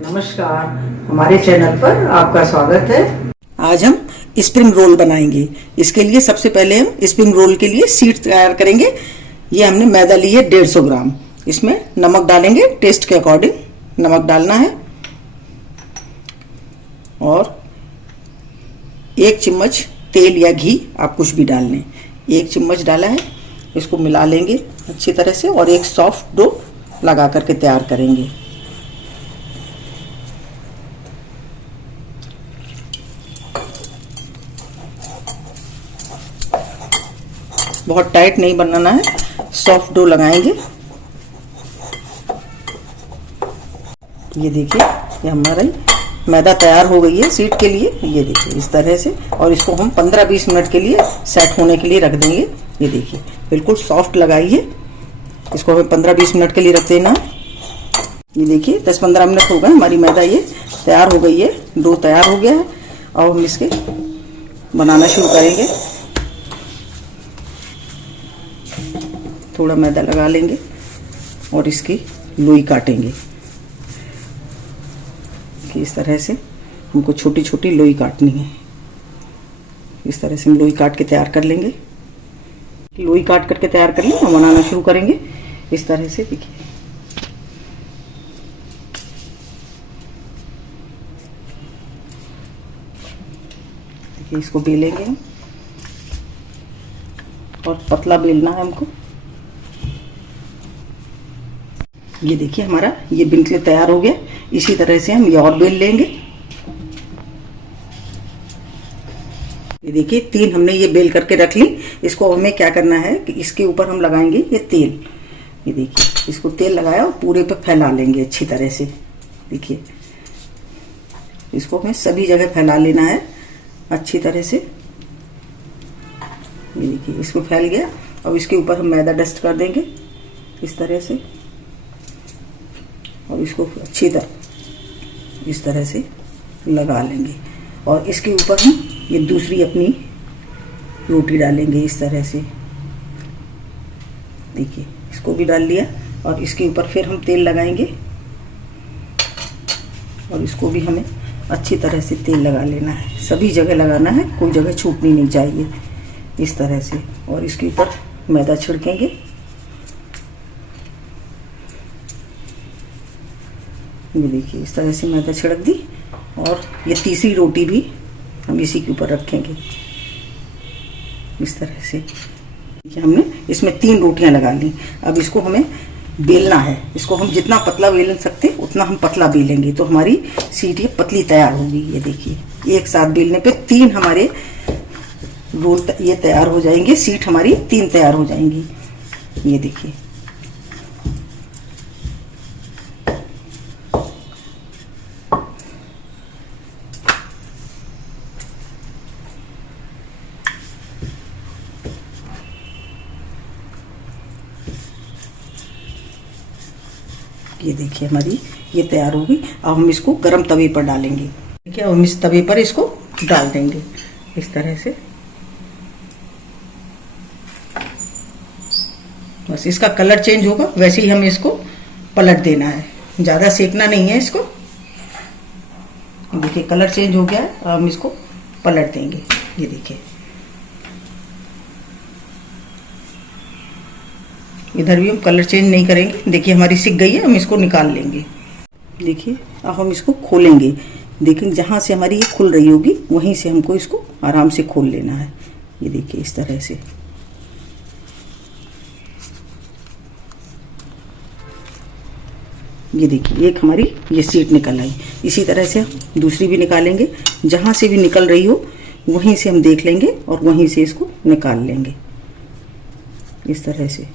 नमस्कार, हमारे चैनल पर आपका स्वागत है। आज हम स्प्रिंग रोल बनाएंगे। इसके लिए सबसे पहले हम स्प्रिंग रोल के लिए शीट तैयार करेंगे। ये हमने मैदा ली है 150 ग्राम। इसमें नमक डालेंगे, टेस्ट के अकॉर्डिंग नमक डालना है, और 1 चम्मच तेल या घी, आप कुछ भी डाल लें। 1 चम्मच डाला है, इसको मिला लेंगे अच्छी तरह से और एक सॉफ्ट डो लगा करके तैयार करेंगे। बहुत टाइट नहीं बनाना है, सॉफ्ट डो लगाएंगे। ये देखिए, ये हमारा मैदा तैयार हो गई है शीट के लिए। ये देखिए इस तरह से, और इसको हम 15-20 मिनट के लिए सेट होने के लिए रख देंगे। ये देखिए बिल्कुल सॉफ्ट लगाई है, इसको हमें 15-20 मिनट के लिए रख देना है। ये देखिए 10-15 मिनट हो गए, हमारी मैदा ये तैयार हो गई है, डो तैयार हो गया है। अब हम इसके बनाना शुरू करेंगे। थोड़ा मैदा लगा लेंगे और इसकी लोई काटेंगे कि इस तरह से हमको छोटी छोटी लोई काटनी है। इस तरह से हम लोई काट के तैयार कर लेंगे। लोई काट करके तैयार कर लेंगे और बनाना शुरू करेंगे इस तरह से। देखिए इसको बेलेंगे हम, और पतला बेलना है हमको। ये देखिए हमारा ये बिल्कुल तैयार हो गया। इसी तरह से हम ये और बेल लेंगे। ये देखिए 3 हमने ये बेल करके रख ली। इसको हमें क्या करना है कि इसके ऊपर हम लगाएंगे ये तेल। ये देखिए इसको तेल लगाया और पूरे पे फैला लेंगे अच्छी तरह से। देखिए इसको हमें सभी जगह फैला लेना है अच्छी तरह से। ये देखिए इसको फैल गया। अब इसके ऊपर हम मैदा डस्ट कर देंगे इस तरह से, और इसको अच्छी तरह इस तरह से लगा लेंगे। और इसके ऊपर हम ये दूसरी अपनी रोटी डालेंगे इस तरह से। देखिए इसको भी डाल लिया, और इसके ऊपर फिर हम तेल लगाएंगे, और इसको भी हमें अच्छी तरह से तेल लगा लेना है। सभी जगह लगाना है, कोई जगह छूटनी नहीं चाहिए इस तरह से। और इसके ऊपर मैदा छिड़केंगे। ये देखिए इस तरह से मैदा छिड़क दी, और ये तीसरी रोटी भी हम इसी के ऊपर रखेंगे इस तरह से। हमने इसमें 3 रोटियां लगा ली। अब इसको हमें बेलना है। इसको हम जितना पतला बेल सकते उतना हम पतला बेलेंगे, तो हमारी शीट ये पतली तैयार होगी। ये देखिए एक साथ बेलने पे 3 हमारे रोल ये तैयार हो जाएंगे। शीट हमारी 3 तैयार हो जाएंगी। ये देखिए ये देखिए हमारी ये तैयार होगी। अब हम इसको गरम तवे पर डालेंगे। ठीक है, अब हम इस तवे पर इसको डाल देंगे इस तरह से। बस इसका कलर चेंज होगा, वैसे ही हमें इसको पलट देना है, ज़्यादा सेकना नहीं है इसको। देखिए कलर चेंज हो गया है। अब हम इसको पलट देंगे। ये देखिए इधर भी हम कलर चेंज नहीं करेंगे। देखिए हमारी सिक गई है, हम इसको निकाल लेंगे। देखिए अब हम इसको खोलेंगे। देखिए जहाँ से हमारी ये खुल रही होगी वहीं से हमको इसको आराम से खोल लेना है। ये देखिए इस तरह से। ये देखिए एक हमारी ये शीट निकल आई। इसी तरह से हम दूसरी भी निकालेंगे। जहाँ से भी निकल रही हो वहीं से हम देख लेंगे और वहीं से इसको निकाल लेंगे इस तरह से।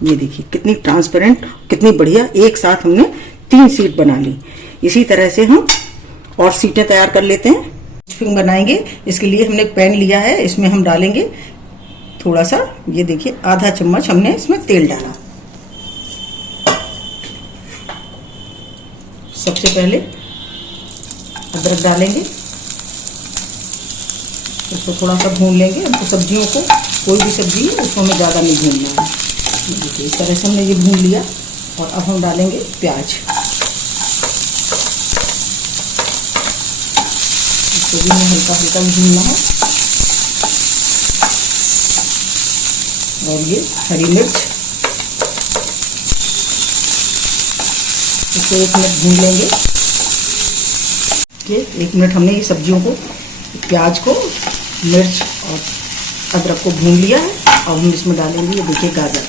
ये देखिए कितनी ट्रांसपेरेंट, कितनी बढ़िया। एक साथ हमने 3 शीट बना ली। इसी तरह से हम और शीटें तैयार कर लेते हैं। स्प्रिंग बनाएंगे। इसके लिए हमने पैन लिया है, इसमें हम डालेंगे थोड़ा सा। ये देखिए आधा चम्मच हमने इसमें तेल डाला। सबसे पहले अदरक डालेंगे, इसको थोड़ा सा भून लेंगे। हमको सब्जियों को, कोई भी सब्जी है उसको हमें ज़्यादा नहीं भूनना है। देखिए इस तरह से हमने ये भून लिया और अब हम डालेंगे प्याज। इसको भी हमें हल्का हल्का भूनना है। और ये हरी मिर्च, इसको 1 मिनट भून लेंगे। ये 1 मिनट हमने ये सब्जियों को, प्याज को, मिर्च और अदरक को भून लिया है। अब हम इसमें डालेंगे, ये देखिए गाजर,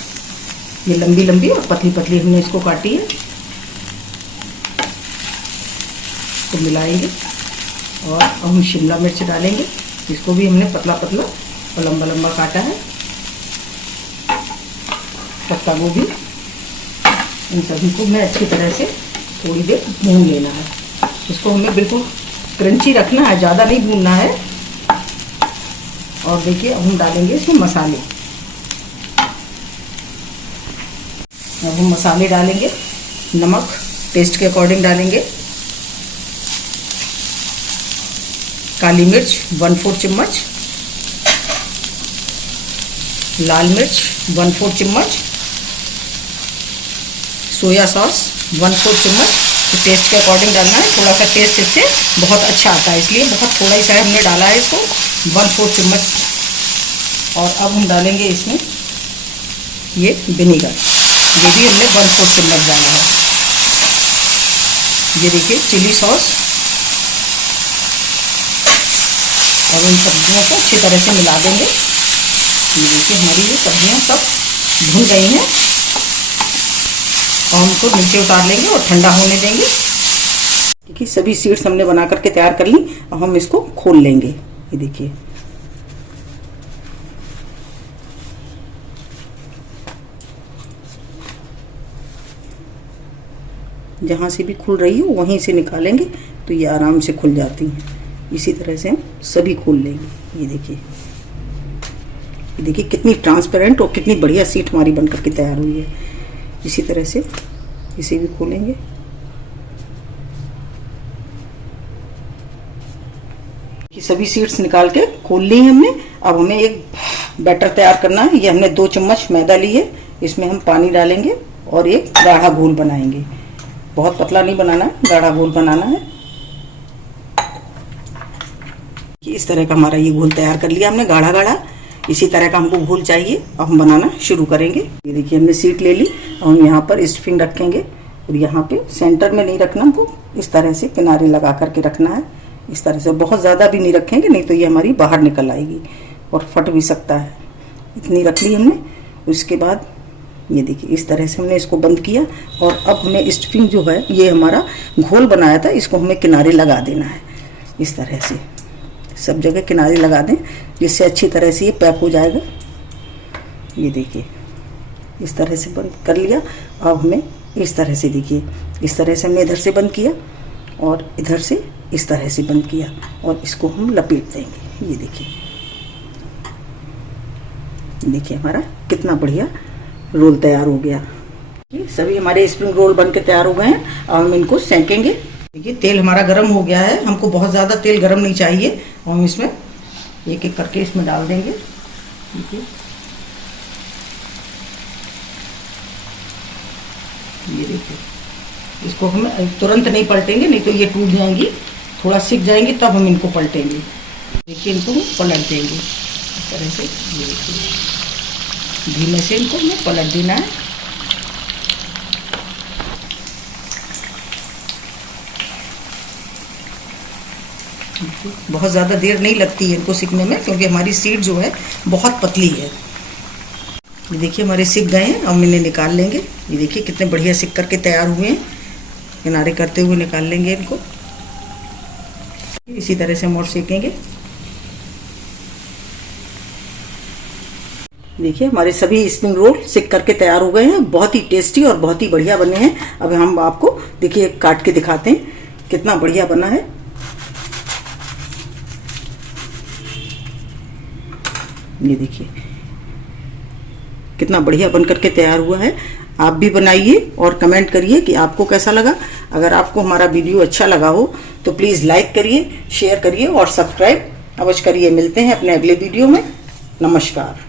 ये लंबी लंबी और पतली पतली हमने इसको काटी है। तो मिलाएंगे और अब हम शिमला मिर्च डालेंगे, इसको भी हमने पतला पतला और लंबा लंबा काटा है। पत्ता गोभी, इन सभी को मैं अच्छी तरह से थोड़ी देर भून लेना है। इसको हमें बिल्कुल क्रंची रखना है, ज़्यादा नहीं भूनना है। और देखिए अब हम डालेंगे इसमें मसाले। अब हम मसाले डालेंगे, नमक टेस्ट के अकॉर्डिंग डालेंगे, काली मिर्च 1/4 चम्मच, लाल मिर्च 1/4 चम्मच, सोया सॉस 1/4 चम्मच। तो टेस्ट के अकॉर्डिंग डालना है, थोड़ा सा टेस्ट इससे बहुत अच्छा आता है, इसलिए बहुत थोड़ा ही सा हमने डाला है इसको, 1/4 चम्मच। और अब हम डालेंगे इसमें ये विनेगर, ये भी हमने 1/4 चम्मच डाला है। ये देखिए चिली सॉस। और इन सब्जियों को अच्छी तरह से मिला देंगे। ये देखिए हमारी ये सब्जियां सब भुन गई हैं और हम इनको नीचे उतार लेंगे और ठंडा होने देंगे। देखिए सभी सीड्स हमने बना करके तैयार कर ली। अब हम इसको खोल लेंगे। ये देखिए जहाँ से भी खुल रही हो वहीं से निकालेंगे तो ये आराम से खुल जाती हैं। इसी तरह से हम सभी खोल लेंगे। ये देखिए कितनी ट्रांसपेरेंट और कितनी बढ़िया सीट हमारी बनकर के तैयार हुई है। इसी तरह से इसे भी खोलेंगे। ये सभी सीड्स निकाल के खोल ली है हमने। अब हमें एक बैटर तैयार करना है। ये हमने 2 चम्मच मैदा ली है, इसमें हम पानी डालेंगे और एक गाढ़ा घोल बनाएंगे। बहुत पतला नहीं बनाना है, गाढ़ा घोल बनाना है। इस तरह का हमारा ये घोल तैयार कर लिया हमने, गाढ़ा गाढ़ा। इसी तरह का हमको घोल चाहिए। अब हम बनाना शुरू करेंगे। ये देखिए हमने सीट ले ली और हम यहाँ पर स्टफिंग रखेंगे और यहाँ पे सेंटर में नहीं रखना, हमको इस तरह से किनारे लगा करके रखना है। इस तरह से बहुत ज़्यादा भी नहीं रखेंगे, नहीं तो ये हमारी बाहर निकल आएगी और फट भी सकता है। इतनी रख ली हमने। उसके बाद ये देखिए इस तरह से हमने इसको बंद किया और अब हमें स्टफिंग जो है, ये हमारा घोल बनाया था, इसको हमें किनारे लगा देना है। इस तरह से सब जगह किनारे लगा दें, जिससे अच्छी तरह से ये पैक हो जाएगा। ये देखिए इस तरह से बंद कर लिया। अब हमें इस तरह से, देखिए इस तरह से हमने इधर से बंद किया और इधर से इस तरह से बंद किया और इसको हम लपेट देंगे। ये देखिए हमारा कितना बढ़िया रोल तैयार हो गया। सभी हमारे स्प्रिंग रोल बन के तैयार हो गए हैं। अब हम इनको सेंकेंगे। देखिए तेल हमारा गर्म हो गया है, हमको बहुत ज़्यादा तेल गर्म नहीं चाहिए। और हम इसमें एक एक करके इसमें डाल देंगे। देखिए ये देखिए, इसको हम तुरंत नहीं पलटेंगे, नहीं तो ये टूट जाएंगी। थोड़ा सिक जाएंगे तब हम इनको पलटेंगे। देखिए इनको हम पलट देंगे इस तरह से। ये देखिए धीमे से इनको हमें पलट देना है। बहुत ज़्यादा देर नहीं लगती है इनको सिकने में, क्योंकि हमारी सीट जो है बहुत पतली है। ये देखिए हमारे सिक गए हैं। अब इन्हें निकाल लेंगे। ये देखिए कितने बढ़िया सिक करके तैयार हुए हैं। किनारे करते हुए निकाल लेंगे इनको। इसी तरह से हम और सेकेंगे। देखिए हमारे सभी स्प्रिंग रोल सिक करके तैयार हो गए हैं। बहुत ही टेस्टी और बहुत ही बढ़िया बने हैं। अब हम आपको देखिए काट के दिखाते हैं कितना बढ़िया बना है। ये देखिए कितना बढ़िया बन करके तैयार हुआ है। आप भी बनाइए और कमेंट करिए कि आपको कैसा लगा। अगर आपको हमारा वीडियो अच्छा लगा हो तो प्लीज़ लाइक करिए, शेयर करिए और सब्सक्राइब अवश्य करिए। मिलते हैं अपने अगले वीडियो में। नमस्कार।